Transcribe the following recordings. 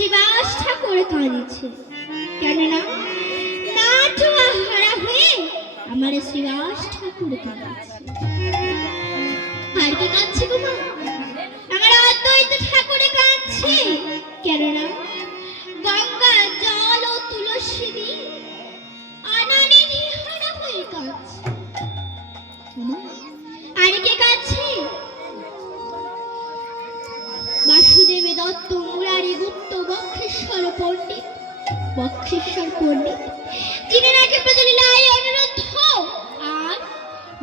শ্রীবাস ঠাকুর কাঁদছে কেননা নাটুয়া হারা হয়ে আমার শ্রীবাস ঠাকুর কাঁদছে আর কি কাঁদছে গো পণ্ডিত, বক্ষেশ্বর পণ্ডিত, যিনি নাকি প্রজলীলায় অনুরুদ্ধ আর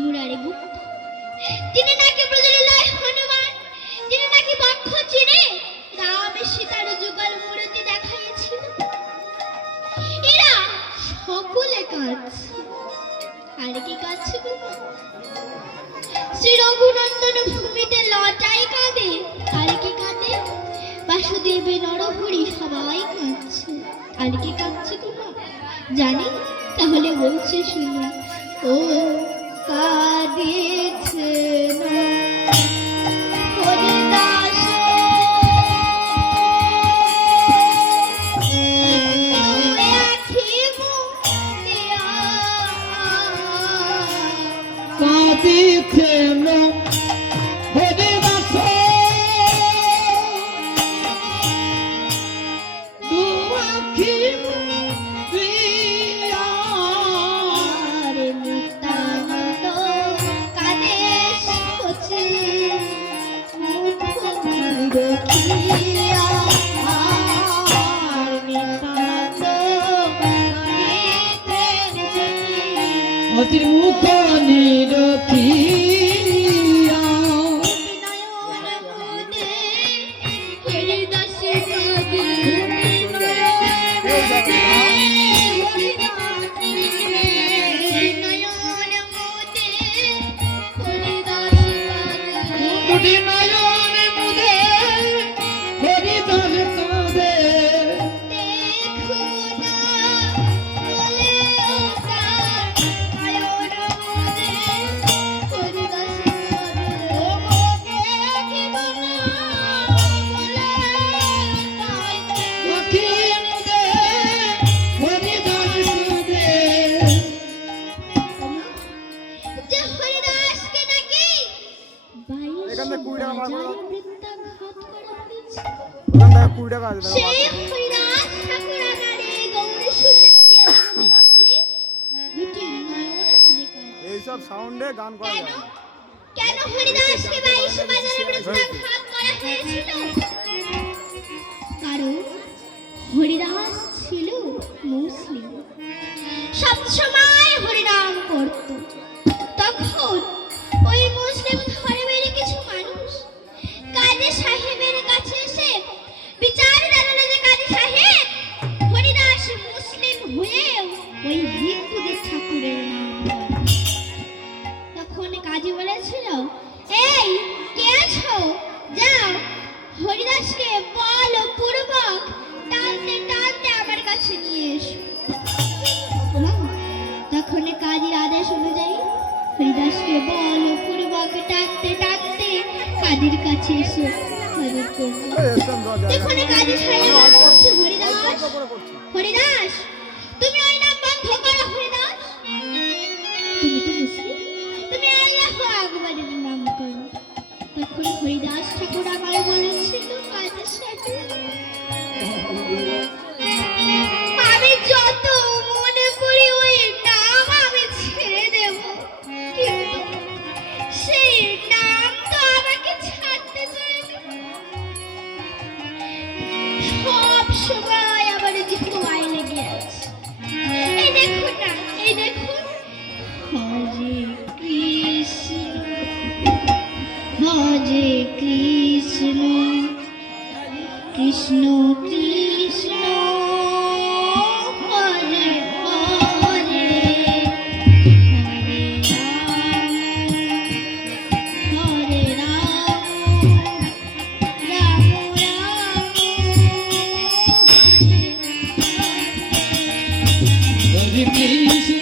মুরারি গুপ্ত। যিনি নাকি প্রজলীলায় হনুমান, যিনি নাকি বক্ষ চিনে রাম সীতার যুগল মূর্তি দেখাইছিল এরা সকলে কাঁদছে। আর কি কাঁদছে? শ্রী রঘুনন্দন ভূমিতে লটাই কাঁদে। বাসুদেবে নরহরি সবাই কাঁদছে। আর কি কাঁদছে তোমার জানি, তাহলে বলছে শুনে ও কাঁদেছে না। অতির মুখ নিরখিয়া নয়ন এইসব সাউন্ডে গান করা যায় কেন হরিদাসকে বাইশ বাজারে বৃত্তাঘাত করা হয়েছিল? কারণ হরিদাস ছিল মুসলিম। সবসময় হরিদাসকে বল পূর্বক টানতে টানতে আমার কাছে নিয়ে এসো। তখন কাজীর আদেশ অনুযায়ী হরিদাসকে বল পূর্বক টানতে টানতে কাজীর কাছে এসে। হাজির করল রাম হরে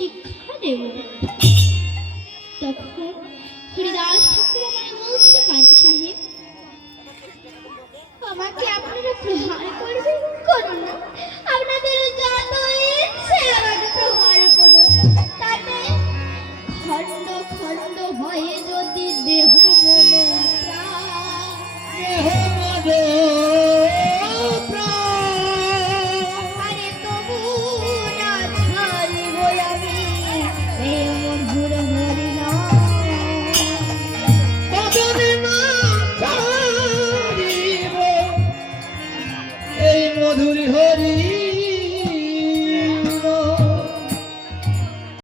শিক্ষা দেব। তখন হরিদাস ঠাকুর আমায় বলছে কাজী সাহেব